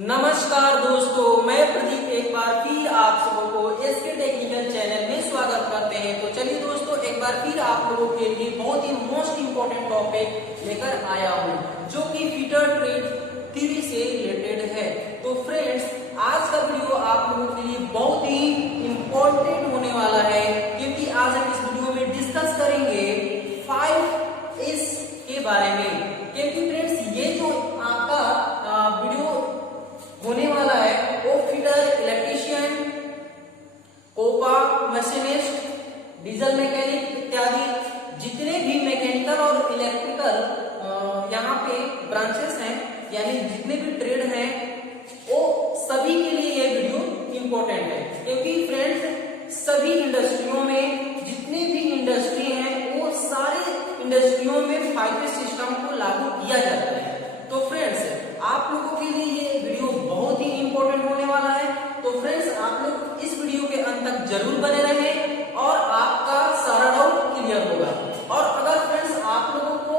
नमस्कार दोस्तों, मैं प्रदीप एक बार फिर आप सबों को एसके टेक्निकल चैनल में स्वागत करते हैं। तो चलिए दोस्तों, एक बार फिर आप लोगों के लिए बहुत ही मोस्ट इम्पोर्टेंट टॉपिक लेकर आया हूं, जो कि फीटर ट्रेड थ्योरी से रिलेटेड है। तो फ्रेंड्स, आज का वीडियो आप लोगों के लिए बहुत ही इम्पोर्टेंट होने वाला है, क्योंकि आज हम इस वीडियो में डिस्कस करेंगे 5S के बारे में। क्योंकि फ्रेंड्स, ये जो आपका वीडियो होने वाला है वो fitter, electrician, COPA machinist, diesel mechanic इत्यादि जितने भी मैकेनिकल और इलेक्ट्रिकल यहाँ पे ब्रांचेस हैं, यानी जितने भी ट्रेड हैं, वो सभी के लिए ये वीडियो इम्पोर्टेंट है। क्योंकि फ्रेंड्स, सभी इंडस्ट्रियों में जितने भी इंडस्ट्री हैं, वो सारे इंडस्ट्रियों में 5S सिस्टम को लागू किया जाता है। तो फ्रेंड्स, आप लोगों के लिए ये वीडियो बहुत ही इंपॉर्टेंट होने वाला है। तो फ्रेंड्स, आप लोग इस वीडियो के अंत तक जरूर बने रहें और आपका सारा डाउट क्लियर होगा। और अगर फ्रेंड्स आप लोगों को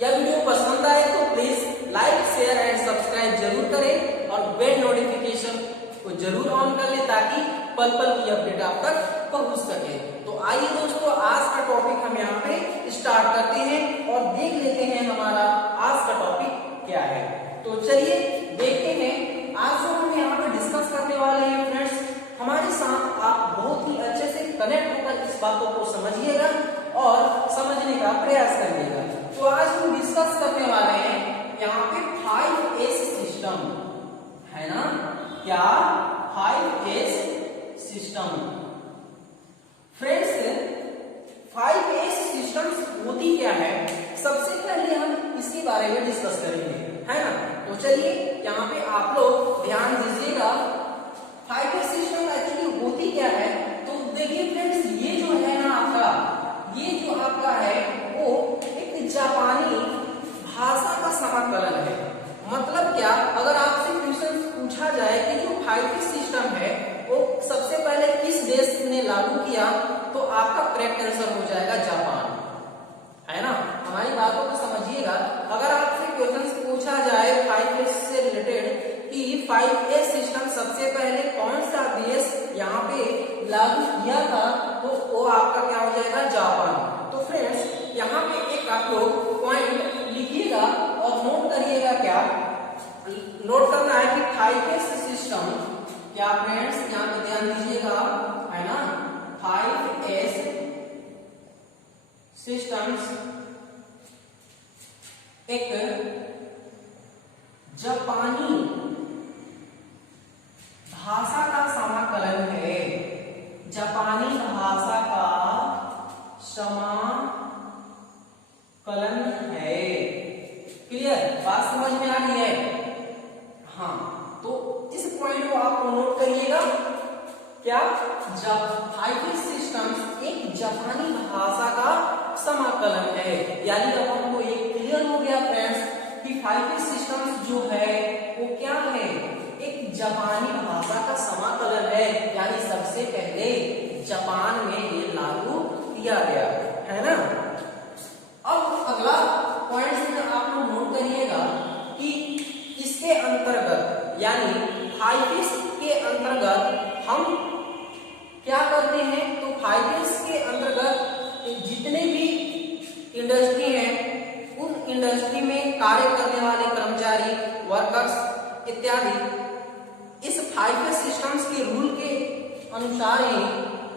यह वीडियो पसंद आए तो please like, share and subscribe जरूर करें और बेल नोटिफिकेशन को जरूर ऑन कर लें, ताकि पल पल की अपडेट आप तक पहुंच सके। तो आइए दोस्तों, आज का टॉपिक हम यहाँ पे स्टार्ट करते हैं और देख लेते हैं हमारा आज का टॉपिक क्या है। तो चलिए देखते हैं आज जो हम यहाँ पे डिस्कस करने वाले हैं। फ्रेंड्स, हमारे साथ आप बहुत ही अच्छे से कनेक्ट होकर इस बातों को समझिएगा और समझने का प्रयास करिएगा। तो आज हम डिस्कस करने वाले हैं यहाँ पे 5S सिस्टम, है ना? क्या 5S system? Friends, 5S system होती क्या है, सबसे पहले हम इसके बारे में डिस्कस करेंगे, है ना? तो चलिए यहाँ पे आप लोग ध्यान दीजिएगा। 5S सिस्टम एक्चुअली होती क्या है? तो देखिए फ्रेंड्स, ये जो है ना आपका, ये जो आपका है वो एक जापानी भाषा का समाकलन है। मतलब क्या, अगर आपसे क्वेश्चन पूछा जाए कि जो 5S सिस्टम है वो सबसे पहले किस देश ने लागू किया, तो आपका करेक्ट आंसर हो जाएगा जापान, है ना? हमारी बातों को समझिएगा। अगर आपसे क्वेश्चन पूछा जाए 5S से रिलेटेड कि 5S सिस्टम सबसे पहले कौन सा देश यहाँ पे लागू किया था, तो वो आपका क्या हो जाएगा? जापान। तो फ्रेंड्स, यहाँ पे एक आप लोग पॉइंट लिखिएगा और नोट करिएगा। क्या नोट करना है कि 5S सिस्टम क्या? फ्रेंड्स, यहाँ पे ध्यान दीजिएगा, है ना? 5S सिस्टम्स एक जापानी भाषा का समाकलन है। जापानी भाषा का समाकलन है। क्लियर? बात समझ में आ रही है? हाँ, तो इस पॉइंट को आप नोट करिएगा। क्या? जब 5S सिस्टम एक जापानी भाषा का समाकलन है, यानी अब हमको ये क्लियर हो गया फ्रेंड्स कि 5S सिस्टम जो है वो क्या है? एक जापानी भाषा का समाकलन है, यानी सबसे पहले जापान में ये लागू किया गया, है ना? अब अगला पॉइंट आप लोग नोट करिएगा कि इसके अंतर्गत, यानी 5S के अंतर्गत हम क्या करते हैं? तो 5S के अंतर्गत जितने भी इंडस्ट्री हैं, उन इंडस्ट्री में कार्य करने वाले कर्मचारी, वर्कर्स इत्यादि इस 5S सिस्टम्स के रूल के अनुसार ही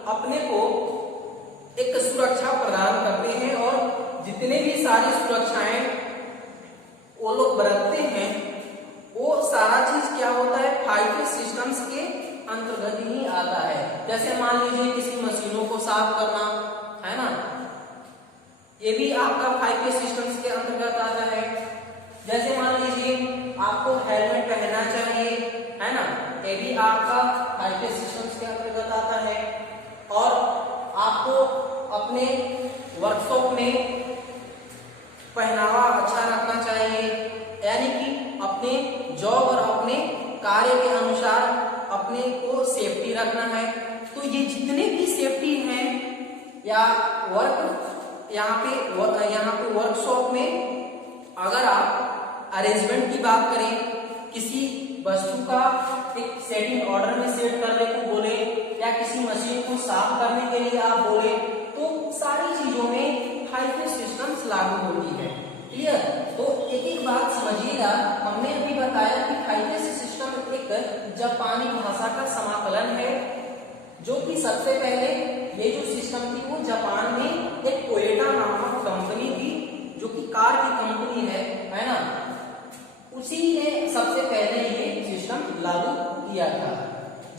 अपने को एक सुरक्षा प्रदान करते हैं, और जितने भी सारी सुरक्षाएं वो लोग बरतते हैं, वो सारा चीज क्या होता है? 5S सिस्टम्स के अंतर्गत ही आता है। जैसे मान लीजिए किसी मशीनों को साफ करना, है ना, ये भी आपका 5S सिस्टम्स के अंतर्गत आता है। जैसे मान लीजिए आपको हेलमेट पहनना चाहिए, है ना, ये भी आपका 5S सिस्टम्स के अंतर्गत आता है। और आपको अपने वर्कशॉप में पहनावा अच्छा रखना चाहिए, यानी कि अपने जॉब और अपने कार्य के अनुसार अपने को सेफ्टी रखना है। तो ये जितने भी सेफ्टी हैं, या यहाँ पे वर्कशॉप में अगर आप अरेंजमेंट की बात करें किसी वस्तु का एक सेटिंग ऑर्डर में सेट करने को बोले या किसी मशीन को साफ करने के लिए आप बोले, तो सारी चीजों में 5 सिस्टम्स लागू होती है। क्लियर? तो एक एक बात समझिएगा। हमने अभी बताया कि 5 सिस्टम एक जापानी भाषा का समाकलन है, जो कि सबसे पहले ये जो सिस्टम थी वो जापान में एक टोयोटा नामक कंपनी थी, जो कि कार की कंपनी है ना, उसी ने सबसे पहले ये सिस्टम लागू किया था,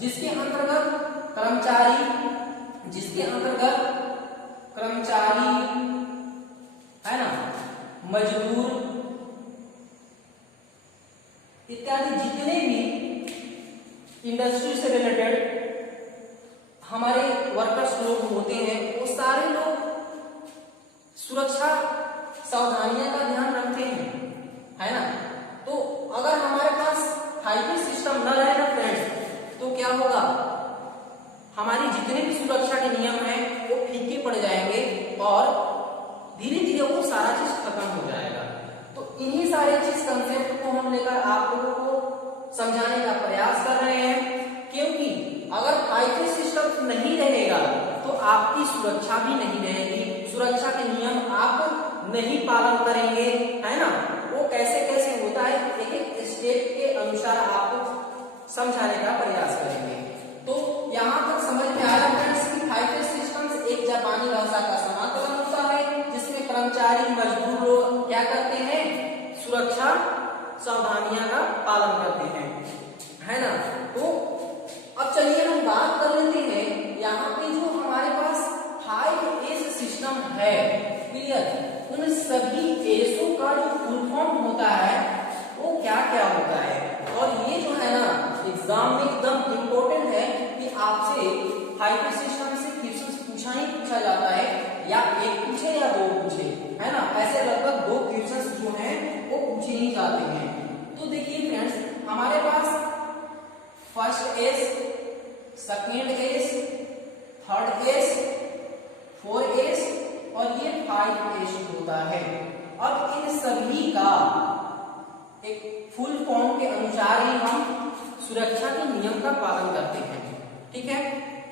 जिसके अंतर्गत कर्मचारी है ना, मजदूर इत्यादि जितने भी इंडस्ट्री से रिलेटेड हमारे वर्कर्स लोग होते हैं, वो सारे लोग सुरक्षा सावधानियां का ध्यान रखते हैं, है ना। तो अगर हमारे पास 5 सिस्टम न रहे ना फ्रेंड्स, तो क्या होगा, हमारी जितने भी सुरक्षा के नियम हैं वो फीके पड़ जाएंगे और धीरे धीरे वो सारा चीज खत्म हो जाएगा। तो इन्हीं सारे चीज कंसेप्ट को हम लेकर आप लोगों को समझाने का प्रयास कर रहे हैं, क्योंकि अगर 5 सिस्टम नहीं रहेगा तो आपकी सुरक्षा भी नहीं रहेगी, सुरक्षा के नियम आप नहीं पालन करेंगे, है ना। वो कैसे कैसे होता है, एक एक स्टेप के अनुसार आपको समझाने का प्रयास करेंगे। तो यहाँ तक समझ में आया फ्रेंड्स कि 5 सिस्टम्स एक जापानी भाषा का समाकलन होता है, जिसमें कर्मचारी मजदूर लोग क्या करते हैं, सुरक्षा सावधानियां का पालन करते हैं, है ना। तो अब चलिए हम बात कर लेते हैं, यहाँ पे जो हमारे पास 5 सिस्टम है, क्लियर, उन सभी एसओ का जो फुल फॉर्म होता है वो क्या क्या होता है। और ये जो है ना एग्जाम में एकदम इम्पोर्टेंट है कि आपसे 5 सिस्टम से क्वेश्चन पूछा ही पूछा जाता है, या एक पूछे या 2 पूछे, है ना। ऐसे लगभग 2 क्वेश्चन जो हैं वो पूछे ही जाते हैं। तो देखिए फ्रेंड्स, हमारे पास first S, second S, third S, 4 S और ये 5 एस होता है। अब इन सभी का एक फुल फॉर्म के अनुसार ही हम सुरक्षा के नियम का पालन करते हैं, ठीक है।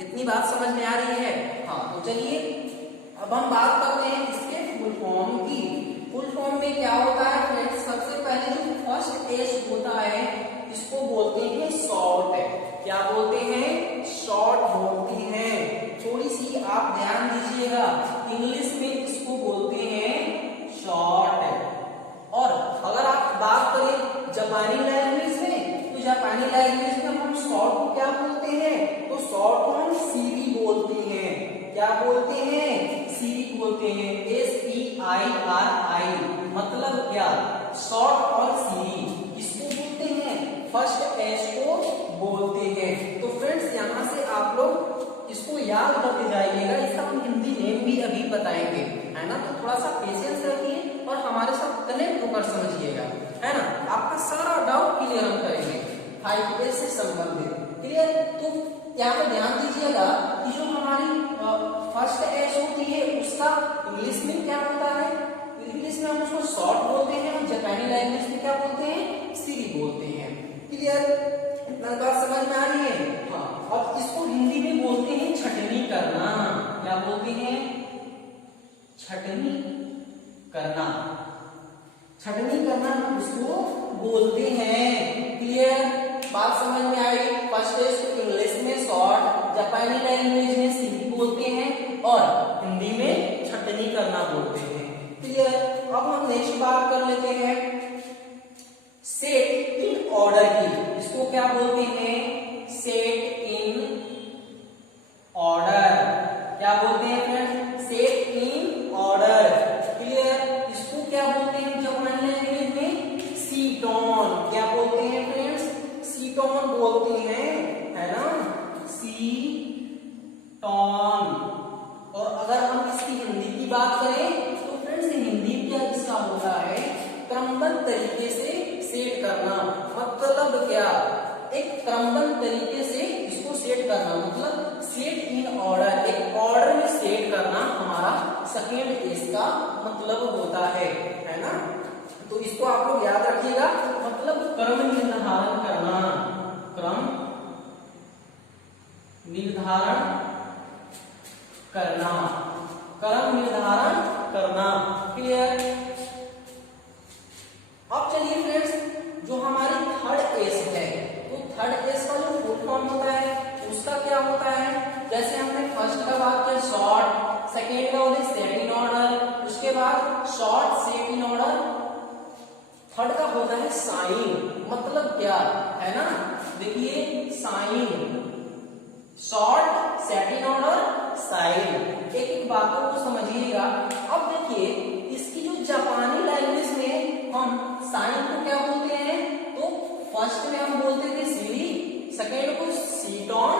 इतनी बात समझ में आ रही है? हाँ, तो चलिए अब हम बात करते हैं इसके फुल फॉर्म की। फुल फॉर्म में क्या होता है फ्रेंड्स, सबसे पहले जो फर्स्ट एस होता है इसको बोलते हैं शॉर्ट। क्या बोलते हैं? शॉर्ट बोलते हैं। थोड़ी सी आप ध्यान दीजिएगा, इंग्लिश में इसको बोलते हैं शॉर्ट। और अगर आप बात करें जापानी लैंग्वेज में, तो जापानी लैंग्वेज में हम शॉर्ट को क्या बोलते हैं, तो शॉर्ट को हम सीरी बोलते हैं। क्या बोलते हैं? सीरी बोलते हैं, SEIRI। मतलब क्या? शॉर्ट और सीरी, इसको बोलते हैं, फर्स्ट एस को बोलते हैं। तो फ्रेंड्स यहाँ से आप लोग इसको याद करके जाइएगा, इसका हम हिंदी नेम भी अभी बताएंगे, है ना। तो थोड़ा सा पेशेंस रखिए और हमारे साथ कनेक्ट होकर समझिएगा, है ना। आपका सारा डाउट क्लियर हम करेंगे 5 से संबंधित, क्लियर। तो यहाँ पे ध्यान दीजिएगा कि जो हमारी फर्स्ट एस होती है उसका इंग्लिश में क्या होता है, इंग्लिश में हम उसको शॉर्ट बोलते हैं और जापानी लैंग्वेज में क्या बोलते हैं, सीरी बोलते हैं, क्लियर। इतना बात समझ में आ रही है? हाँ। और इसको हिंदी में बोलते हैं छटनी करना। क्या बोलते हैं? छटनी करना। छटनी करना हम इसको बोलते हैं, क्लियर। बात समझ में आई? फर्स्ट एस को इंग्लिश में शॉर्ट, जापानी लैंग्वेज में सीरी बोलते हैं और हिंदी में छटनी करना बोलते हैं, क्लियर। अब हम नेक्स्ट बात कर लेते हैं सेट इन ऑर्डर की। इसको क्या बोलते हैं? Set in order. क्या बोलते हैं friends? Set in order, clear. इसको क्या बोलते हैं जापानी लैंग्वेज में? सीटोन। क्या बोलते हैं फ्रेंड्स? सीटोन बोलते हैं, है ना, सीटोन। और अगर हम इसकी हिंदी की बात करें तो फ्रेंड्स हिंदी क्या इसका होता है? क्रमबद्ध तरीके से सेट करना। मतलब क्या? एक क्रमबद्ध तरीके से इसको सेट करना, मतलब सेट इन ऑर्डर, एक ऑर्डर में सेट करना हमारा सेकेंड एस का मतलब होता है ना। तो इसको आप लोग याद रखिएगा, मतलब क्रम निर्धारण करना, क्रम निर्धारण करना, क्रम निर्धारण करना। क्लियर? अब चलिए फ्रेंड्स, जो हमारी थर्ड एस है, तो थर्ड एस का जो फुल फॉर्म होता है उसका क्या होता है? जैसे हमने फर्स्ट का बात किया शॉर्ट, सेकेंड का होता है सेट इन ऑर्डर, उसके बाद short set in order, third का होता है साइन। मतलब क्या है ना, देखिए sign, short, set in order, sign. एक एक बातों को समझिएगा। अब देखिए इसकी जो जापानी लैंग्वेज में हम साइन को क्या बोलते हैं? तो फर्स्ट में हम बोलते थे सीरी, सेकेंड को सीटॉन,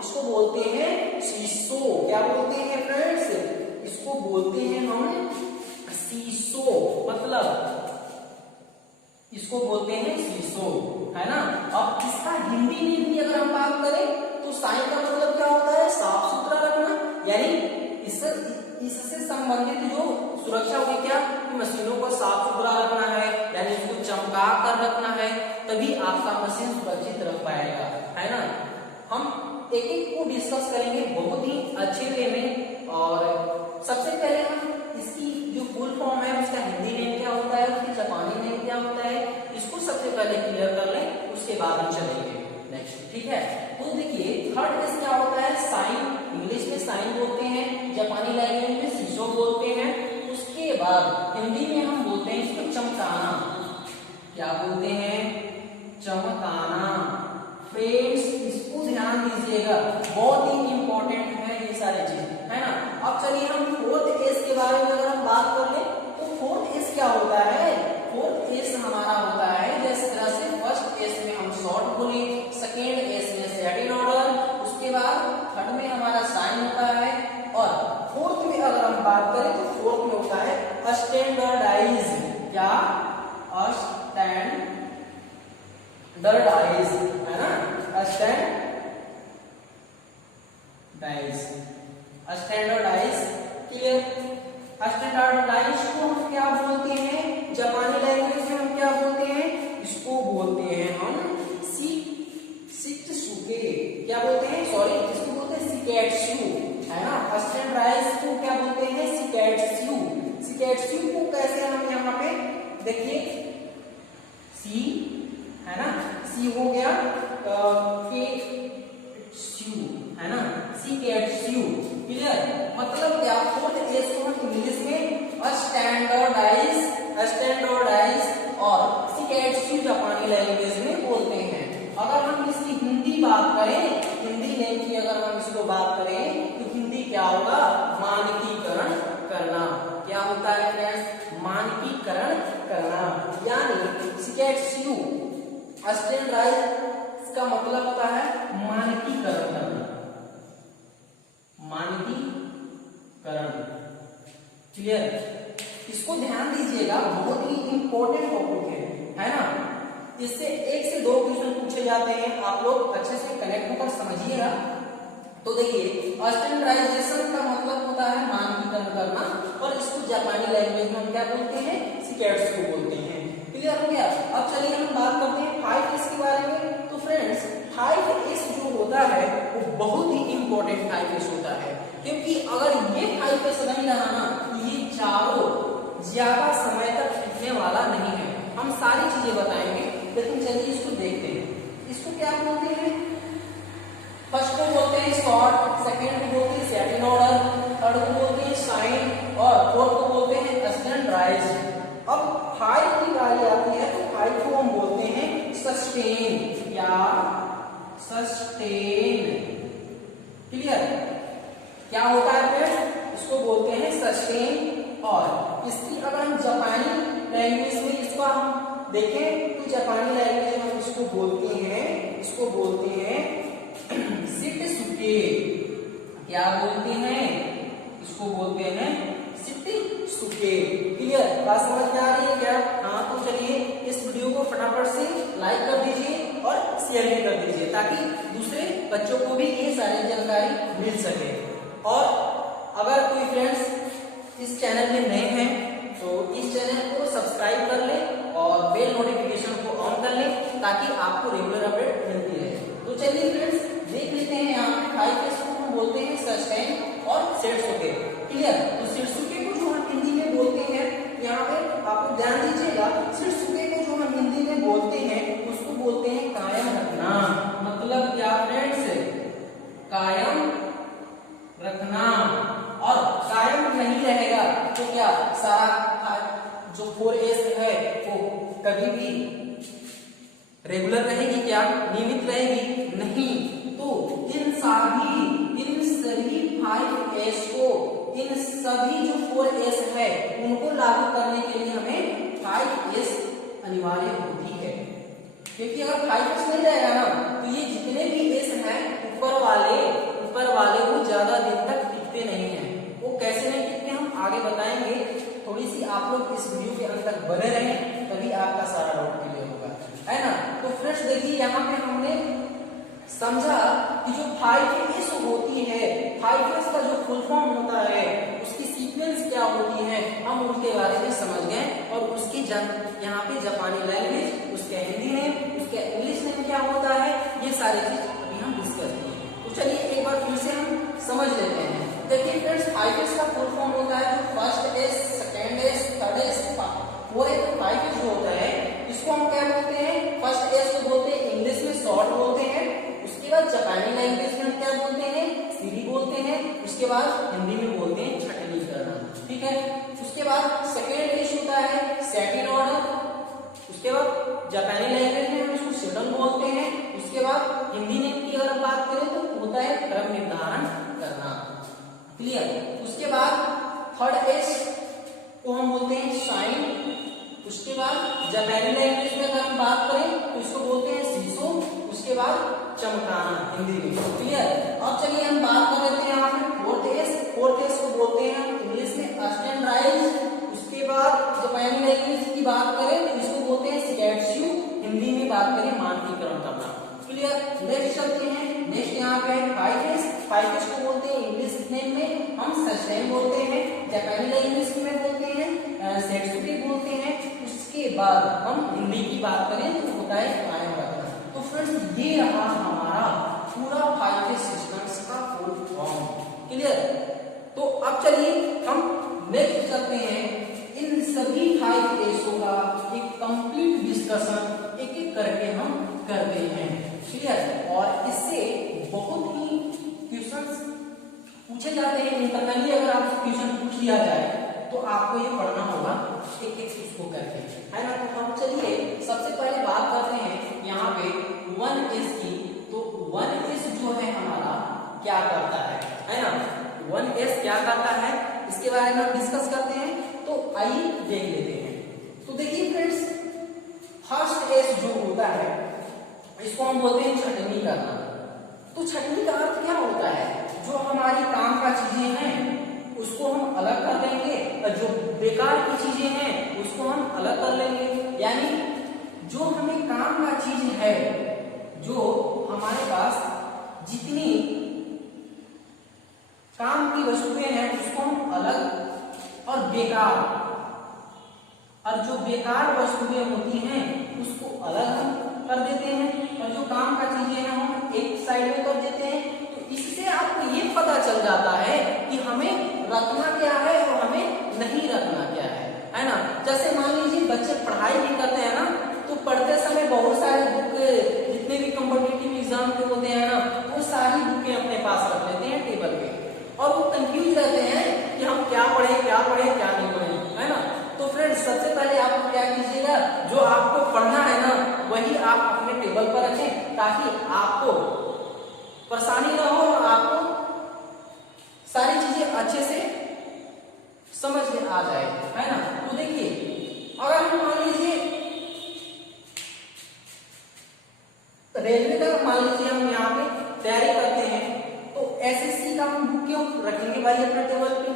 इसको बोलते हैं सीसो। क्या बोलते हैं फ्रेंड्स? इसको बोलते हैं हम सीसो, मतलब इसको बोलते हैं सीसो, है ना। अब इसका हिंदी में भी अगर हम बात करें तो साइन का मतलब क्या होता है? साफ सुथरा रखना, यानी इससे संबंधित जो सुरक्षा होगी, क्या मशीनों को साफ सुथरा रखना है, यानी उसको चमका कर रखना है, तभी आपका मशीन सुरक्षित रख पाएगा, है ना। हम एक एक को डिस्कस करेंगे बहुत ही अच्छे वे में। और सबसे पहले हम इसकी जो फुल फॉर्म है उसका हिंदी नेम क्या होता है, उसकी जापानी नेम क्या होता है, इसको सबसे पहले क्लियर कर लें, उसके बाद हम चलेंगे नेक्स्ट। ठीक है, तो देखिए थर्ड एस क्या होता है? साइन, इंग्लिश में साइन बोलते हैं, जापानी लैंग्वेज में सीसो बोलते हैं। उसके बाद हिंदी में हम बोलते हैं इसको चमकाना। क्या बोलते हैं? चमकाना। फ्रेंड्स इसको ध्यान दीजिएगा, बहुत ही इंपॉर्टेंट है ये सारी चीज, है ना। अब चलिए हम फोर्थ एस के बारे में अगर हम बात कर ले तो फोर्थ एस क्या होता है? फोर्थ एस हमारा होता है जिस तरह से फर्स्ट एस में हम शॉर्ट बोले, सेकेंड एस में सेट इन ऑर्डर, उसके बाद थर्ड में हमारा साइन होता है, और फोर्थ में अगर हम बात करें तो फोर्थ में होता है स्टैंडर्डाइज। क्या? स्टैंडर्डाइज, है ना। स्टैंडर्डाइज। क्लियर? स्टैंडर्डाइज को हम क्या बोलते हैं? जापानी लैंग्वेज में हम क्या बोलते हैं? इसको बोलते हैं हम शित्सुके। क्या बोलते हैं? सॉरी, इसको बोलते हैं शिकेत्सु, है ना। स्टैंडर्डाइज को क्या बोलते हैं? शिकेत्सु। शिकेत्सु को कैसे हम यहाँ पे देखिए, सी, है ना, सी हो गया, के है ना, शिकेत्सु। क्लियर? मतलब क्या? फोर्थ एस को हम इंग्लिश में स्टैंडर्डाइज और शिकेत्सु जापानी लैंग्वेज में बोलते हैं। अगर हम इसकी हिंदी बात करें, हिंदी नेम की अगर हम इसको बात करें तो हिंदी क्या होगा? मानकीकरण करना। क्या होता है फ्रेंड्स? मानकीकरण करना, यानी शिकेत्सु स्टैंडर्डाइज का मतलब होता है मानकीकरण करना, मानकीकरण। क्लियर? इसको ध्यान दीजिएगा, बहुत ही इंपॉर्टेंट टॉपिक है ना। इससे एक से दो क्वेश्चन पूछे जाते हैं, आप लोग अच्छे से कनेक्ट होकर समझिएगा। तो देखिए स्टैंडर्डाइजेशन का मतलब होता है मानकीकरण करना, और इसको जापानी लैंग्वेज में हम क्या बोलते हैं? शिकेत्सु बोलते हैं। क्लियर हो गया? अब चलिए हम बात करते हैं 5S के बारे में। तो फ्रेंड्स 5S जो होता है वो बहुत ही इंपॉर्टेंट 5S होता है, क्योंकि अगर ये 5S नहीं रहा ना तो ये चारों ज्यादा समय तक टिकने वाला नहीं है। हम सारी चीजें बताएंगे, लेकिन चलिए इसको देखते हैं। इसको क्या बोलते हैं? फर्स्ट को बोलते हैं शॉर्ट, सेकेंड को बोलते हैं सेट इन ऑर्डर, थर्ड को बोलते हैं साइन, और फोर्थ को बोलते हैं स्टैंडर्डाइज। अब 5 की बारी आती है तो 5 को हम बोलते हैं सस्टेन या सस्टेन। क्लियर? क्या होता है फ्रेंड्स? इसको बोलते हैं सस्टेन। और इसकी अगर हम जापानी लैंग्वेज में इसको हम देखें तो जापानी लैंग्वेज में हम इसको बोलते हैं शित्सुके। क्या बोलते हैं? इसको बोलते हैं शित्सुके। क्लियर? बात समझ में आ रही है क्या? हाँ, तो चलिए इस वीडियो को फटाफट से लाइक कर दीजिए और शेयर भी कर दीजिए, ताकि दूसरे बच्चों को भी ये सारी जानकारी मिल सके। और अगर कोई फ्रेंड्स इस चैनल में नए हैं तो इस चैनल को सब्सक्राइब कर लें और बेल नोटिफिकेशन को ऑन कर कर लें ताकि आपको रेगुलर अपडेट मिलती रहे। तो चलिए फ्रेंड्स देख लेते हैं यहाँ पे 5S को हम बोलते हैं सस्टेन और सेट्सुके। क्लियर? तो सेट्सुके को जो हम हिंदी में बोलते हैं, यहाँ पे आपको ध्यान दीजिएगा, सेट्सुके को जो हम हिंदी में बोलते हैं उसको बोलते हैं कायम रखना। मतलब क्या फ्रेंड्स? कायम रखना। और कायम नहीं रहेगा तो क्या सारा जो 4S है वो कभी भी रेगुलर रहेगी क्या? नियमित रहेगी? नहीं। तो इन सभी 5S को, इन सभी जो 4S है उनको लागू करने के लिए हमें 5S अनिवार्य होती है। क्योंकि अगर 5S नहीं रहेगा ना तो ये जितने भी S हैं ऊपर वाले वो ज्यादा दिन तक टिकते नहीं हैं। वो कैसे नहीं टिकते हम आगे बताएंगे। थोड़ी सी आप लोग इस वीडियो के अंत तक बने रहें तभी आपका सारा डाउट क्लियर होगा, है ना। तो फ्रेंड्स देखिए यहाँ पे हमने समझा कि जो 5S होती है, 5S का जो फुल फॉर्म होता है उसकी सीक्वेंस क्या होती है हम उनके बारे में समझ गए। और उसकी यहाँ पे जापानी लैंग्वेज, उसके हिंदी नेम, उसके इंग्लिश नेम क्या होता है, ये सारी चीज अभी हम डिस्कस किए। तो चलिए एक बार फिर से हम समझ लेते हैं। देखिए फ्रेंड्स 5S का फुल फॉर्म होता है जो first S, second S, third S, 5S जो होता है इसको हम क्या बोलते हैं? फर्स्ट S को बोलते हैं इंग्लिश में शॉर्ट बोलते हैं। उसके बाद जापानी लैंग्वेज में क्या बोलते हैं? सीरी बोलते हैं। उसके बाद हिंदी में बोलते हैं छटनी करना। ठीक है। उसके बाद सेकेंड S होता है सेकंड ऑर्डर। उसके बाद जापानी लैंग्वेज में हम इसको शेडन बोलते हैं। उसके बाद हिंदी नेम की अगर बात करें तो होता है क्रम निर्धारण करना। क्लियर? उसके बाद थर्ड S को हम बोलते हैं साइन। उसके बाद जापानी लैंग्वेज में अगर हम बात करें तो इसको बोलते हैं सीसो। उसके बाद चमकाना हिंदी में। क्लियर? अब चलिए हम बात कर लेते हैं यहाँ पे फोर्थ एस को बोलते हैं इंग्लिश में स्टैंडर्डाइज। उसके बाद जापानी लैंग्वेज की बात करें तो इसको बोलते हैं शिकायत्सु। हिंदी में बात करें मानकीकरण करना। क्लियर? नेक्स्ट चलते हैं। नेक्स्ट यहाँ पे 5S को बोलते हैं इंग्लिश नेम में हम सस्टेन बोलते हैं। जापानी लैंग्वेज में बोलते हैं सेट्सुके बोलते हैं। उसके बाद हम हिंदी की बात करें तो होता है कायम रखना। तो फ्रेंड्स ये रहा हमारा पूरा 5S सिस्टम्स का फुल फॉर्म। क्लियर? तो अब चलिए हम नेक्स्ट चलते हैं। इन सभी 5S का एक कंप्लीट डिस्कशन एक एक करके हम करते हैं। क्लियर? और इससे बहुत ही क्वेश्चंस पूछे जाते हैं इंटरनली। अगर आपसे क्वेश्चन पूछ लिया जाए तो आपको ये पढ़ना होगा एक एक इसको करके, है ना। तो हम चलिए सबसे पहले बात करते हैं यहाँ पे 1S की। तो 1S जो है हमारा क्या करता है ना। 1S क्या करता है इसके बारे में हम डिस्कस करते हैं। तो आइए देख लेते हैं। तो देखिए फ्रेंड्स फर्स्ट S जो होता है इसको हम बोलते हैं छटनी करना। तो छटनी का अर्थ क्या होता है? जो हमारी काम का चीजें हैं उसको हम अलग कर देंगे और जो बेकार की चीजें हैं उसको हम अलग कर लेंगे। यानी जो हमें काम का चीज है, जो हमारे पास जितनी काम की वस्तुएं हैं उसको हम अलग, और बेकार, और जो बेकार वस्तुएं होती हैं उसको अलग हम कर देते हैं, और जो काम का चीजें हैं हम एक साइड में कर देते हैं। तो इससे आपको ये पता चल जाता है कि हमें रखना क्या है और हमें नहीं रखना क्या है ना। जैसे मान लीजिए बच्चे पढ़ाई भी करते हैं ना, तो पढ़ते समय बहुत सारे बुक जितने भी कॉम्पिटिटिव एग्जाम के होते हैं ना वो सारी बुकें अपने पास रख लेते हैं टेबल पे, और वो कंफ्यूज रहते हैं कि हम क्या पढ़े क्या नहीं पढ़े, है ना। तो फ्रेंड्स सबसे पहले आप क्या कीजिएगा, जो आपको पढ़ना है ना वही आप अपने टेबल पर रखें ताकि आपको परेशानी ना हो और आपको सारी चीजें अच्छे से समझ में आ जाए, है ना। तो देखिए अगर हम मान लीजिए रेलवे का मान लीजिए हम यहाँ पे तैयारी करते हैं तो SSC का हम बुक क्यों रखेंगे भाई अपने टेबल पे,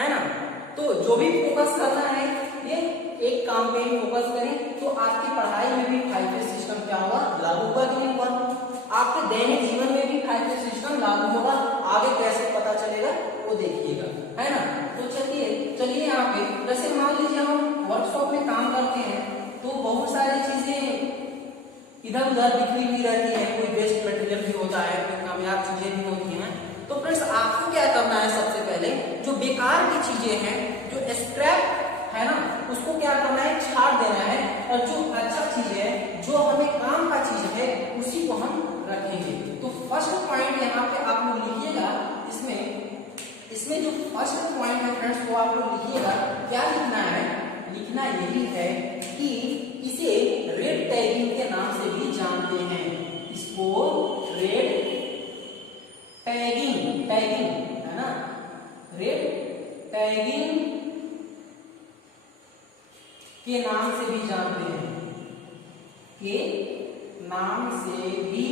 है ना। तो जो भी फोकस करना है ये एक काम पे ही फोकस करें तो आपकी पढ़ाई में भी 5S सिस्टम क्या होगा, लागू होगा कि नहीं होगा। आपके दैनिक जीवन में भी 5S सिस्टम लागू होगा। आगे कैसे पता चलेगा वो देखिएगा, है ना। तो चलिए यहाँ पे जैसे मान लीजिए हम वर्कशॉप में काम करते हैं तो बहुत सारी चीजें इधर उधर बिखरी हुई रहती है, कोई वेस्ट मटेरियल भी होता है, कोई कामयाब चीजें भी होती हैं। तो फ्रेंड्स आपको क्या करना है, सबसे पहले जो बेकार की चीजें हैं, जो स्क्रैप है ना, उसको क्या करना है, छाड़ देना है, और जो अच्छा चीज है, जो हमें काम का चीज है, उसी को हम रखेंगे। तो फर्स्ट पॉइंट यहाँ पे आप लोग लिखिएगा, इसमें जो फर्स्ट पॉइंट है फ्रेंड्स, वो आप लोग लिखिएगा। क्या लिखना है, लिखना यही है कि इसे रेड टैगिंग के नाम से भी जानते हैं। इसको रेड टैगिंग है ना, रेड टैगिंग के नाम से भी जानते हैं, के नाम से भी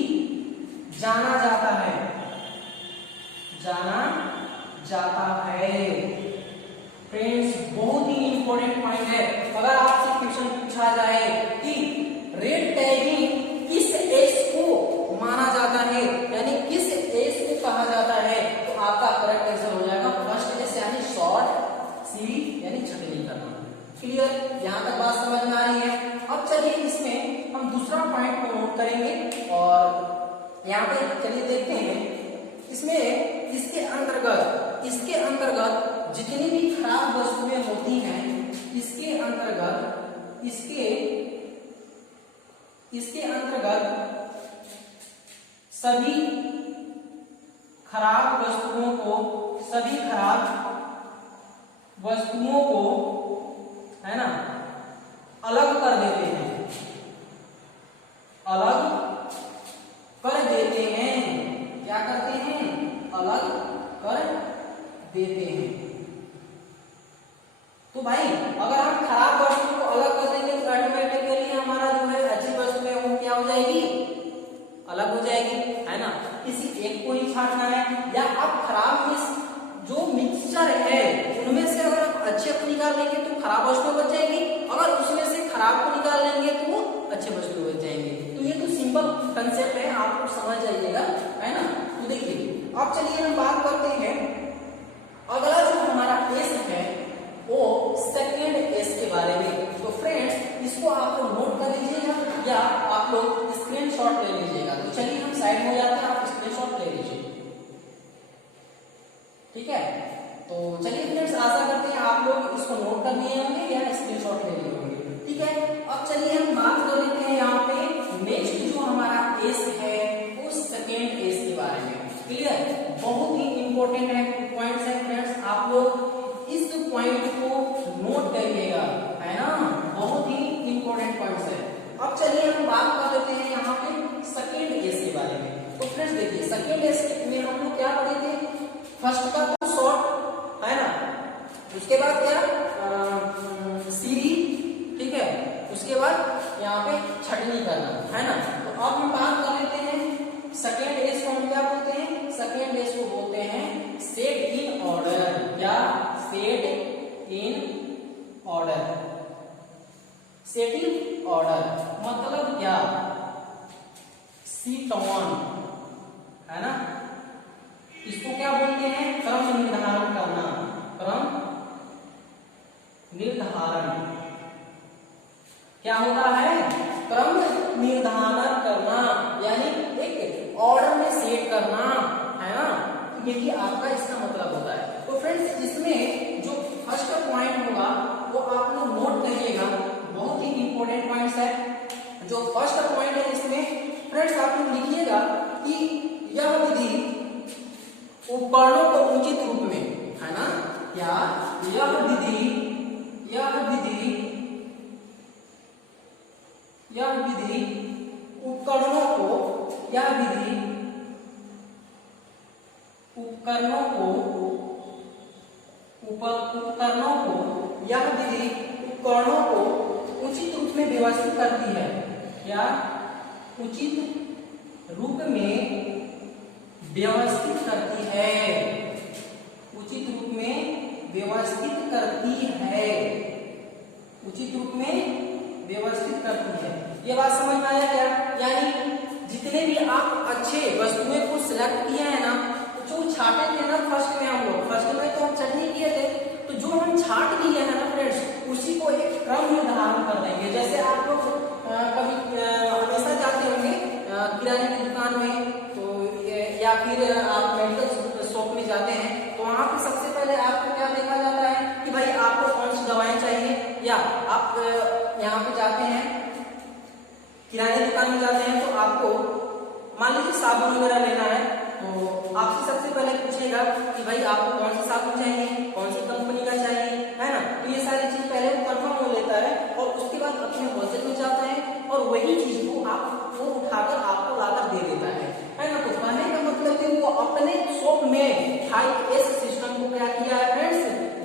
जाना जाता है, जाना जाता है। फ्रेंड्स बहुत ही इंपॉर्टेंट पॉइंट है। अगर आपसे क्वेश्चन पूछा जाए कि रेड टैगिंग किस एस को माना जाता है, यानी किस एस को कहा जाता है, तो आपका करेक्ट आंसर हो जाएगा फर्स्ट एस, यानी शॉर्ट सी, यानी छटनी करना। क्लियर, यहां तक बात समझ में आ रही है। अब चलिए इसमें हम दूसरा पॉइंट को नोट करेंगे, और यहाँ पे चलिए देखते हैं इसमें इसके अंतर्गत जितनी भी खराब वस्तुएं होती हैं, इसके अंतर्गत सभी खराब वस्तुओं को है ना अलग कर देते हैं, क्या करते हैं, अलग कर देते हैं। तो भाई अगर हम खराब वस्तु को अलग कर देंगे तो ऑटोमेटिकली हमारा जो है अच्छी वस्तु है वो क्या हो जाएगी, अलग हो जाएगी, है ना। किसी एक को ही छांटना है, या आप खराब जो मिक्सचर है उनमें से अगर आप अच्छे को निकाल लेंगे तो खराब वस्तु बच जाएगी, अगर उसमें से खराब को निकाल लेंगे तो वो अच्छे वस्तु बच जाएंगे। तो ये तो सिंपल कंसेप्ट है, आप लोग समझ जाइएगा, है ना। तो देखिए अब चलिए हम बात करते हैं अगला जो हमारा एस है वो सेकेंड एस के बारे में। तो फ्रेंड्स इसको आप लोग नोट कर लीजिएगा, या आप लोग स्क्रीनशॉट ले लीजिएगा। तो चलिए हम साइड में हो जाते हैं, आप स्क्रीनशॉट ले लीजिए, ठीक है। तो चलिए फ्रेंड्स आशा करते हैं आप लोग इसको नोट कर लिए होंगे या स्क्रीनशॉट ले लिए होंगे, ठीक है। अब चलिए हम बात कर लेते हैं यहाँ पे नेक्स्ट जो हमारा एस है वो सेकेंड एस के बारे में। क्लियर, बहुत ही इंपॉर्टेंट है पॉइंट्स है फ्रेंड्स, आप लोग इस पॉइंट को नोट करिएगा, है ना, बहुत ही इंपॉर्टेंट पॉइंट्स है। अब चलिए हम बात कर लेते हैं यहाँ पे सेकेंड एस के बारे में। तो फ्रेंड्स देखिए सेकेंड एस में हम लोग क्या पढ़े थे, फर्स्ट का तो शॉर्ट है ना, उसके बाद क्या सीधी, ठीक है, उसके बाद यहाँ पे छटनी करना, है ना। तो अब हम बात कर लेते हैं सेकेंड एस को हम क्या बोलते हैं, सेकेंड एस को बोलते हैं सेट इन ऑर्डर, या set in order. Set in order मतलब क्या, सीट ऑन, है ना, इसको क्या बोलते हैं, क्रम निर्धारण करना, क्रम निर्धारण क्या होता है, क्रम निर्धारण करना, यानी एक ऑर्डर में सेट करना, है ना। तो यही आपका इसका मतलब होता है। तो फ्रेंड्स इसमें जो फर्स्ट पॉइंट होगा वो आप लोग नोट करिएगा, बहुत ही इंपॉर्टेंट पॉइंट्स है। जो फर्स्ट पॉइंट है इसमें फ्रेंड्स आप लोग लिखिएगा कि यह विधि उपकरणों को उचित रूप में, है ना, या यह विधि उपकरणों को उचित रूप में व्यवस्थित करती है, या उचित रूप में व्यवस्थित करती है, उचित रूप में व्यवस्थित करती है, उचित रूप में व्यवस्थित करती है। ये बात समझ में आया क्या, यानी जितने भी आप अच्छे वस्तुएं को सिलेक्ट किए हैं ना, जो छाटे थे ना फर्स्ट में हम लोग, फर्स्ट में तो हम चटनी किए थे, तो जो हम छाट लिए हैं ना फ्रेंड्स, उसी को एक क्रम निर्धारण कर देंगे। जैसे आप लोग कभी हमेशा जाते फिर आप मेडिकल शॉप में जाते हैं तो वहां पे सबसे पहले आपको क्या देखा जाता है कि भाई आपको कौन सी दवाएं चाहिए, या आप यहाँ पे जाते हैं किराने दुकान में जाते हैं तो आपको मान लीजिए साबुन वगैरह लेना है तो आपसे सबसे पहले पूछेगा कि भाई आपको कौन सा साबुन चाहिए, कौन सी कंपनी का चाहिए, है ना। तो ये सारी चीज पहले वो कंफर्म हो लेता है और उसके बाद अपने होलसेल में जाता है और वही चीज को आपको उठाकर आपको लाकर दे देता है ना। तो कहने का मतलब कि वो अपने शॉप में 5S सिस्टम को क्या किया है फ्रेंड्स,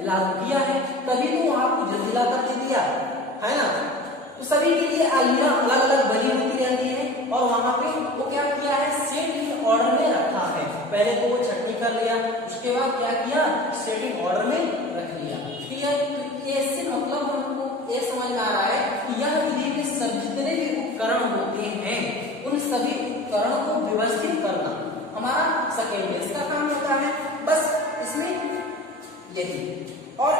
लागू किया है, तभी तो आपको जल्दी ला करके दिया है ना। तो सभी के लिए आलिया अलग अलग बनी होती रहती है और वहां पे वो क्या किया है, सेटिंग ऑर्डर में रखा है। पहले तो वो छटनी कर लिया, उसके बाद क्या किया, सेटिंग ऑर्डर में रख लिया। इससे मतलब हमको ये समझ में आ रहा है कि यह विधि के जितने भी उपकरण होते हैं उन सभी उपकरणों को व्यवस्थित करना हमारा सेकेंड बेस का काम होता है। बस इसमें यही, और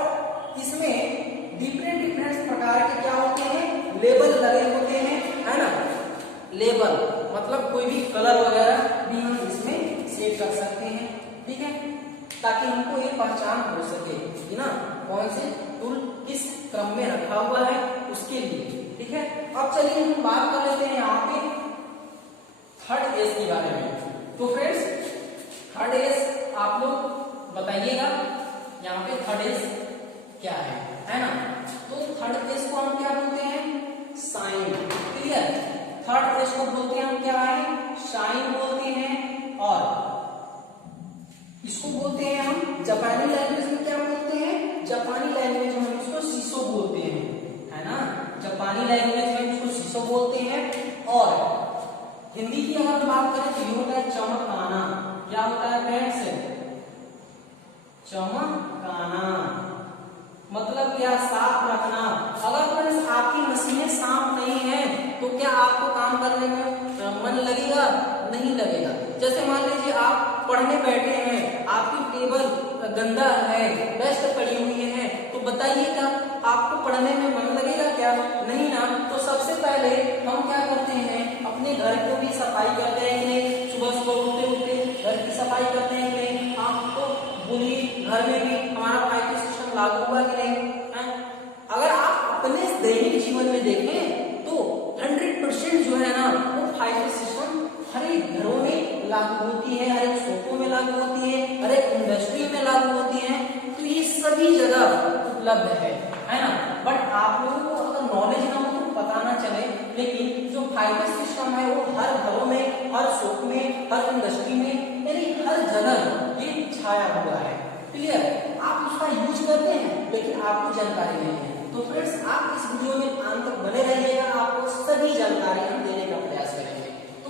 इसमें डिफरेंट प्रकार के क्या होते हैं, लेबल लगे होते हैं, है ना। लेबल मतलब कोई भी कलर वगैरह भी हम इसमें सेट कर सकते हैं, ठीक है, ताकि हमको ये पहचान हो सके कि ना कौन से टूल किस क्रम में रखा हुआ है उसके लिए, ठीक है। अब चलिए हम बात कर लेते हैं यहाँ पे थर्ड एस के बारे में। तो फ्रेंड्स थर्ड एस आप लोग बताइएगा यहाँ पे थर्ड एस क्या है ना। तो थर्ड एस को हम क्या बोलते हैं, साइन, क्लियर। थर्ड एस को बोलते हैं हम क्या है, साइन बोलते हैं, और इसको बोलते हैं हम जापानी लैंग्वेज में क्या बोलते हैं, जापानी लैंग्वेज में हम इसको शिसो बोलते हैं, है ना। जापानी लैंग्वेज में इसको शिसो बोलते हैं। और हिंदी की अगर बात करें तो ये होता है चमकाना। क्या होता है फ्रेंड्स, चमकाना मतलब क्या, साफ रखना। अगर फ्रेंड्स आपकी मशीनें साफ नहीं है तो क्या आपको काम करने में मन लगेगा, नहीं लगेगा। जैसे मान लीजिए आप पढ़ने बैठे हैं, आपकी टेबल गंदा है, डस्ट पड़ी हुई है, तो बताइएगा आपको पढ़ने में मन लगेगा क्या, नहीं ना। तो सबसे पहले हम क्या करते हैं, अपने घर को भी सफाई करते हैं कि नहीं, सुबह सुबह उठते उठते घर की सफाई करते हैं कि नहीं। आपको बोलिए घर में भी हमारा 5S सिस्टम लागू हुआ कि नहीं है? अगर आप अपने दैनिक जीवन में देखें तो 100% जो है ना वो 5S सिस्टम हर एक घरों में लागू होती है, हर एक शॉपों में लागू होती है, हर एक इंडस्ट्री में लागू होती है। तो ये सभी जगह उपलब्ध है ना। बट आप लोगों को अगर नॉलेज ना हो तो पता ना चले, लेकिन जो 5S सिस्टम है वो हर घरों में, हर शॉप में, हर इंडस्ट्री में, यानी हर जगह ये छाया हुआ है, क्लियर। आप उसका यूज करते हैं लेकिन आपको जानकारी नहीं है। तो फ्रेंड्स आप इस वीडियो में अंत तक बने रहिएगा, आपको सभी जानकारी हम देने का प्रयास करेंगे। तो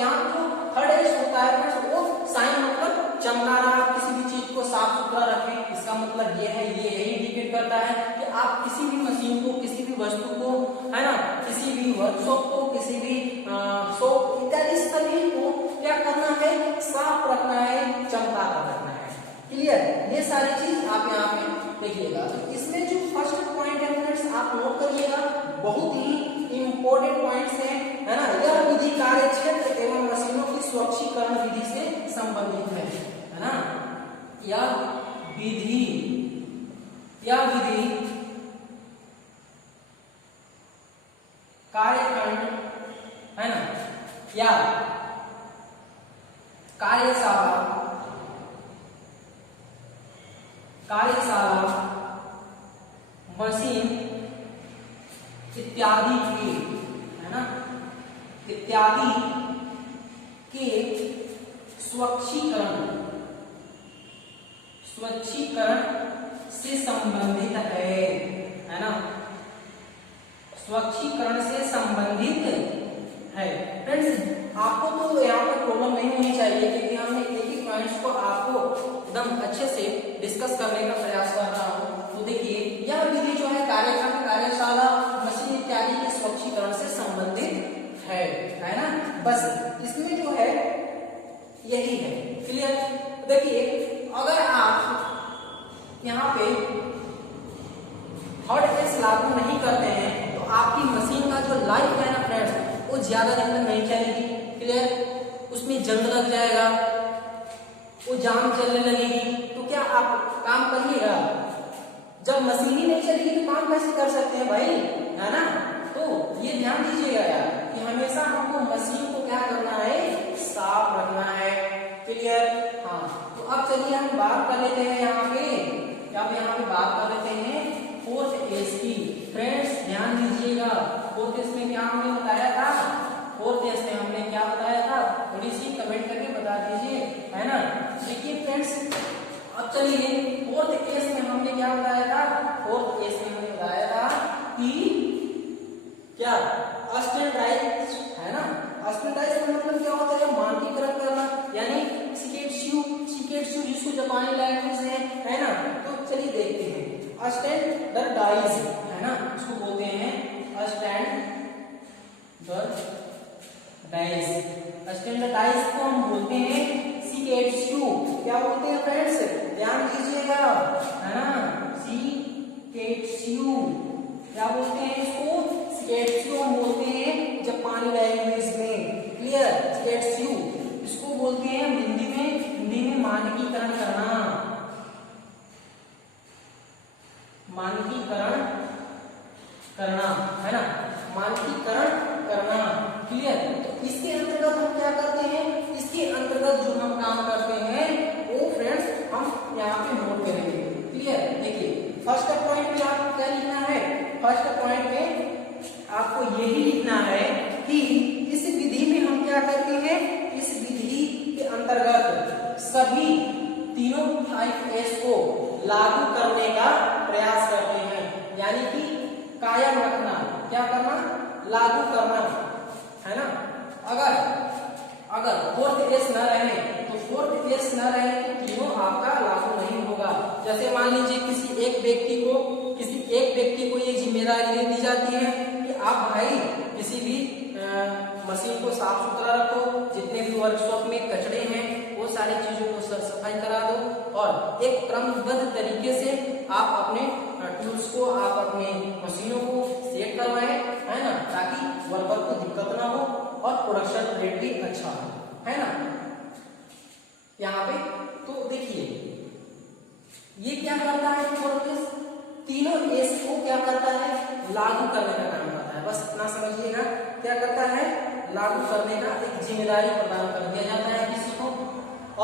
यहाँ जो थर्ड एस होता है फ्रेंड्स वो साइन मतलब चमकाना, आप किसी भी चीज को साफ सुथरा रखें, इसका मतलब ये है, ये यही इंडिकेट करता है कि आप किसी भी मशीन को, किसी भी वस्तु को, है ना, किसी भी वर्कशॉप को, किसी भी शॉप इत्यादि सभी को क्या करना है, साफ रखना है, चमका कर रखना है, क्लियर। ये सारी चीज आप यहाँ पे देखिएगा। तो इसमें जो फर्स्ट पॉइंट है फ्रेंड्स आप नोट करिएगा, बहुत ही इंपॉर्टेंट पॉइंट्स हैं, है ना। यह विधि कार्य क्षेत्र एवं मशीनों की स्वच्छीकरण विधि से संबंधित है ना। यह विधि कार्यखंड, है ना, या कार्यशाला मशीन इत्यादि की, है ना, इत्यादि के स्वच्छीकरण से संबंधित है ना, स्वच्छीकरण से संबंधित है। फ्रेंड्स आपको तो यहाँ पर प्रॉब्लम नहीं होनी चाहिए क्योंकि हमने एक ही पॉइंट्स को आपको एकदम अच्छे से डिस्कस करने का प्रयास कर रहा हूँ। तो देखिए यह विधि जो है कार्यक्रम, कार्यशाला, मशीन इत्यादि के स्वच्छीकरण से संबंधित है ना। बस इसमें जो है यही है, क्लियर। देखिए अगर आप यहाँ पे थर्ड एस लागू नहीं करते हैं तो आपकी मशीन का जो लाइफ है ना फ्रेंड्स वो ज्यादा दिन तक नहीं चलेगी, क्लियर। उसमें जंग लग जाएगा, वो जाम चलने लगेगी तो क्या आप काम करिएगा? जब मशीन ही नहीं चलेगी तो काम कैसे कर सकते हैं भाई, है ना? तो ये ध्यान दीजिएगा यार कि हमेशा हमको मशीन को क्या करना है, साफ रखना है। क्लियर? हाँ, तो अब चलिए हम बात कर लेते हैं यहाँ पे, अब यहाँ पे बात कर लेते हैं फोर्थ एज की। फ्रेंड्स ध्यान दीजिएगा, फोर्थ एज में क्या हमने बताया था, फोर्थ एज में हमने क्या बताया था, थोड़ी सी कमेंट करके बता दीजिए, है ना? देखिए फ्रेंड्स, अब चलिए फोर्थ एज में हमने क्या बताया था, फोर्थ एज में हमने बताया था कि क्या स्टैंडर्डाइज, है ना? स्टैंडर्डाइज का मतलब क्या होता है, मानकीकरण करना, यानी शिकेट्सु जिसको जापानी लैंग्वेज है ना? तो चलिए देखते हैं स्टैंडर्डाइज, है ना? इसको बोलते हैं स्टैंडर्डाइज को हम बोलते हैं शिकेट्सु। क्या बोलते हैं फ्रेंड्स, ध्यान दीजिएगा, है ना? शिकेट्सु क्या बोलते हैं इसको, शिकेट्सु हम बोलते हैं जापानी लैंग्वेज में। क्लियर? शिकेट्सु इसको बोलते हैं हिंदी में मानकीकरण करना, मानकीकरण करना, है ना? मानकीकरण करना। क्लियर? तो इसके अंतर्गत हम क्या करते हैं, इसके अंतर्गत जो हम काम करते हैं वो फ्रेंड्स हम यहाँ पे नोट करेंगे। क्लियर? देखिए फर्स्ट पॉइंट में आपको क्या लिखना है, फर्स्ट पॉइंट में आपको यही लिखना है कि इस विधि में हम क्या करते हैं, इस विधि के अंतर्गत सभी तीनों 5S को लागू करने का प्रयास करते हैं, यानी कि कायम रखना, क्या करना, लागू करना, है ना? अगर फोर्थ एस न रहे तो फोर्थ एस न रहे तो तीनों आपका लागू नहीं होगा। जैसे मान लीजिए किसी एक व्यक्ति को ये जिम्मेदारी दे दी जाती है कि आप भाई किसी भी मशीन को साफ सुथरा रखो, जितने भी वर्कशॉप में कचरे हैं वो सारी चीजों को सफाई करा दो और एक क्रमबद्ध तरीके से आप अपने टूल्स को, आप अपने मशीनों को सेट करवाएं, है ना? ताकि वर्कर को दिक्कत ना हो और प्रोडक्शन रेट भी अच्छा हो, है ना? यहाँ पे तो देखिए ये क्या करता है, फोर्थ तीनों एस को क्या करता है, लागू करने का काम करता है। बस इतना समझिएगा, क्या करता है, लागू करने का एक जिम्मेदारी प्रदान कर दिया जाता है किसी को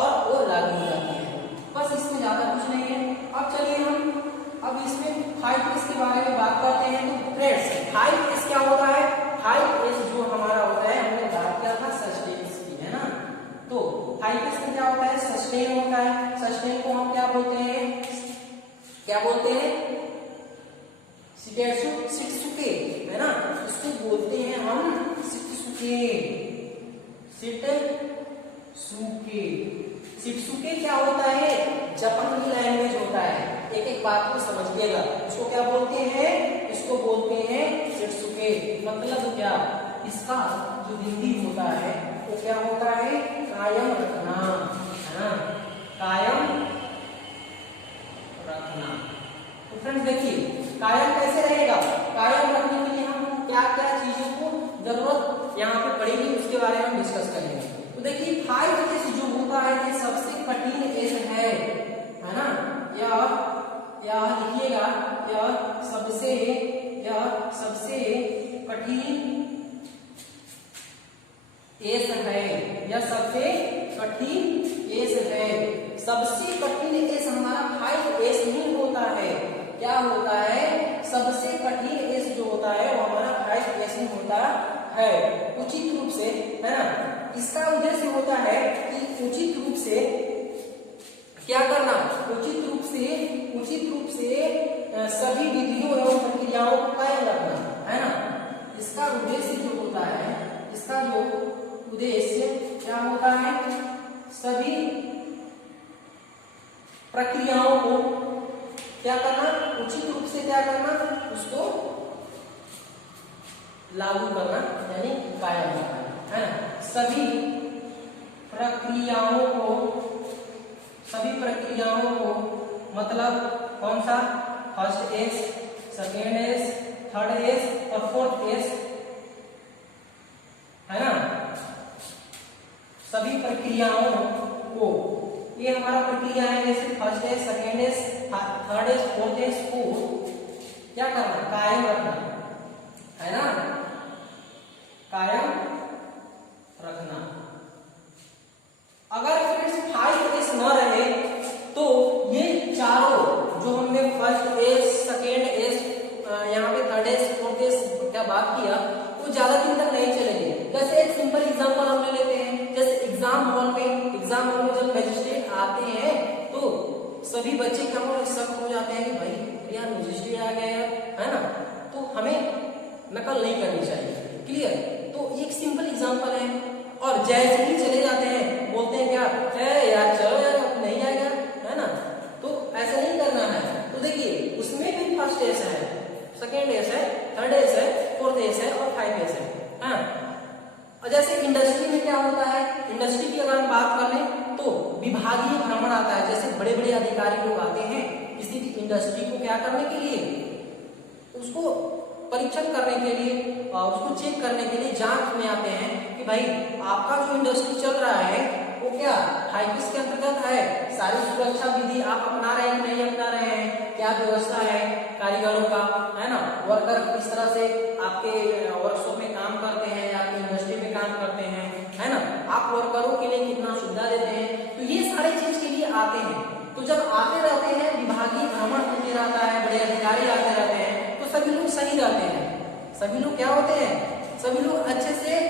और वो लागू हो जाती है। बस इसमें ज्यादा कुछ नहीं है। अब चलिए हम अब इसमें 5S के बारे में बात करते हैं। तो फ्रेंड्स 5S क्या होता है, 5S जो हमारा होता है, हमने बात किया था सस्टेन की, है ना? तो 5S में क्या होता है, सस्टेन होता है। सस्टेन को हम क्या बोलते हैं, क्या बोलते हैं, शिकेट्सुके, है ना? इसको बोलते हैं हम शिकेट्सुके क्या होता है, जापानी लैंग्वेज होता है। एक एक बात को समझिएगा, इसको क्या बोलते हैं, इसको बोलते हैं शिकेट्सुके। मतलब क्या, इसका जो हिंदी होता है वो क्या होता है, कायम रखना, है ना? कायम रखना। तो फ्रेंड्स देखिए कायम कैसे रहेगा, कायम रखने के लिए हम क्या क्या चीजों को जरूरत यहाँ पे पड़ेगी उसके बारे में हम डिस्कस करेंगे। तो देखिए 5S जो होता है ये सबसे कठिन एस है ना? यह लिखिएगा, यह सबसे कठिन एस है, यह सबसे कठिन एस है। सबसे कठिन एस हमारा 5S नहीं होता है, क्या होता है, सबसे कठिन एस जो होता है वो हमारा 5S नहीं होता है। उचित रूप से, है ना? इसका उद्देश्य होता है कि उचित रूप से क्या करना, उचित रूप से सभी विधियों एवं प्रक्रियाओं को कायम रखना, है ना? इसका उद्देश्य जो होता है, इसका जो उद्देश्य क्या होता है, सभी प्रक्रियाओं को क्या करना, उचित रूप से क्या करना, उसको लागू करना, यानी कायम रखना, है ना? सभी प्रक्रियाओं को मतलब कौन सा, first S, second S, third S और फोर्थ एस, है ना? सभी प्रक्रियाओं को ये हमारा प्रक्रिया है, जैसे first age, second age, third age, fourth age को क्या करना, कायम रखना है ना, कायम रखना। अगर फ्रेंड्स 5 एज न रहे तो ये चारों जो हमने फर्स्ट एज, सेकेंड एज, यहाँ पे थर्ड एज, फोर्थ एज क्या बात किया, वो ज्यादा दिन तक नहीं चलेंगे। जैसे एक सिंपल एग्जांपल हम ले लेते हैं, जैसे एग्जाम हॉल में जब मजिस्ट्रेट आते हैं तो सभी बच्चे क्या हो, शक हो जाते हैं कि भाई यार मजिस्ट्रेट आ गया है ना, तो हमें नकल नहीं करनी चाहिए। क्लियर? तो एक सिंपल एग्जांपल है। और जैसे ही चले जाते हैं बोलते हैं क्या है यार, चलो यार नहीं आएगा, है ना, तो ऐसा नहीं करना है। तो देखिए उसमें भी फर्स्ट एज है, सेकेंड एज है, थर्ड एज है, फोर्थ एज है और 5 एज है। और जैसे इंडस्ट्री में क्या होता है, इंडस्ट्री की अगर हम बात कर लें तो विभागीय भ्रमण आता है। जैसे बड़े बड़े अधिकारी लोग आते हैं किसी भी इंडस्ट्री को क्या करने के लिए, उसको परीक्षण करने के लिए, उसको चेक करने के लिए जांच में आते हैं कि भाई आपका जो इंडस्ट्री चल रहा है वो क्या 5 के अंतर्गत है, सारी सुरक्षा विधि आप अपना रहे हैं कि नहीं अपना रहे हैं, क्या व्यवस्था है कारीगरों का, है ना, वर्कर किस तरह से आपके वर्कशॉप में काम करते हैं, आपकी इंडस्ट्री में काम करते हैं, है ना, आप वर्करों के लिए कितना सुविधा देते हैं। तो ये सारी चीज के लिए आते हैं। तो जब आते रहते हैं, विभागीय भ्रमण होते रहता है, बड़े अधिकारी आते रहते हैं, तो सभी लोग सही रहते हैं, सभी लोग क्या होते हैं, सभी लोग अच्छे से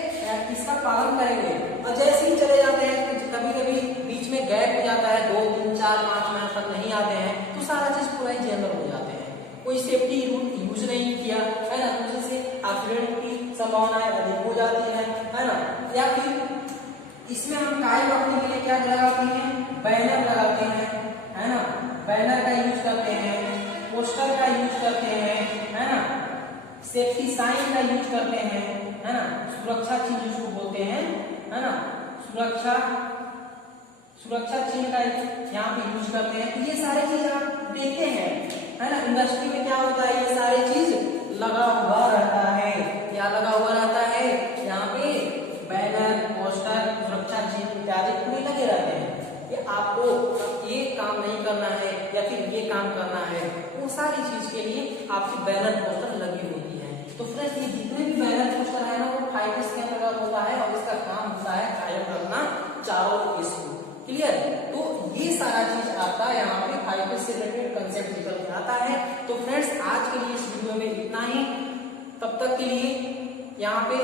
इसका पालन करेंगे। और जैसे ही चले जाते हैं तो कभी कभी बीच में गैप हो जाता है, 2, 3, 4, 5 महीने तक नहीं आते हैं, तो सारा चीज पूरा ही जनरल हो जाते हैं, कोई सेफ्टी रूल यूज नहीं किया, है ना, तो जिससे एक्सीडेंट की संभावनाएं अधिक हो जाती है ना। या फिर इसमें हम कायम रखने के लिए क्या लगाते हैं, बैनर लगाते हैं, है ना, बैनर का यूज करते हैं, पोस्टर का यूज करते हैं, है ना, सेफ्टी साइन का यूज करते हैं, है ना, सुरक्षा चिन्ह जिसको बोलते हैं, है ना, सुरक्षा चिन्ह का यहाँ पे यूज करते हैं। तो ये सारे चीज आप देखते हैं, है ना, इंडस्ट्री में क्या होता है, ये सारे चीज लगा हुआ रहता है। क्या लगा हुआ रहता है, यहाँ पे बैनर, पोस्टर, सुरक्षा चिन्ह इत्यादि पूरे लगे रहते हैं कि आपको ये काम नहीं करना है या फिर ये काम करना है, वो सारी चीज के लिए आपकी बैनर, पोस्टर लगी होती है। तो फ्रेंड्स ये जितने भी बैनर, पोस्टर है ना, वो 5 एज के अंतर्गत होता है और इसका काम होता है कायम रखना चारों एज को। क्लियर? तो ये सारा चीज आता है यहाँ पे 5 एज से रिलेटेड कंसेप्ट निकल के आता है। तो फ्रेंड्स आज के लिए इस वीडियो में इतना ही। तब तक के लिए यहाँ पे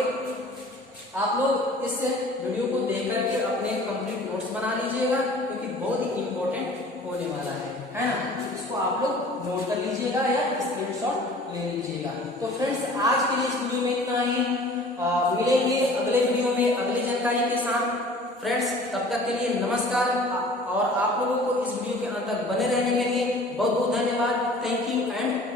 आप लोग इस वीडियो को देख करके अपने कंप्लीट नोट्स बना लीजिएगा, क्योंकि बहुत ही इंपॉर्टेंट होने वाला है ना। इसको आप लोग नोट कर लीजिएगा या स्क्रीनशॉट ले लीजिएगा। तो फ्रेंड्स आज के लिए इस वीडियो में इतना ही। मिलेंगे अगले वीडियो में अगली जानकारी के साथ। फ्रेंड्स तब तक के लिए नमस्कार, और आप लोगों को इस वीडियो के अंत तक बने रहने के लिए बहुत बहुत धन्यवाद। Thank you and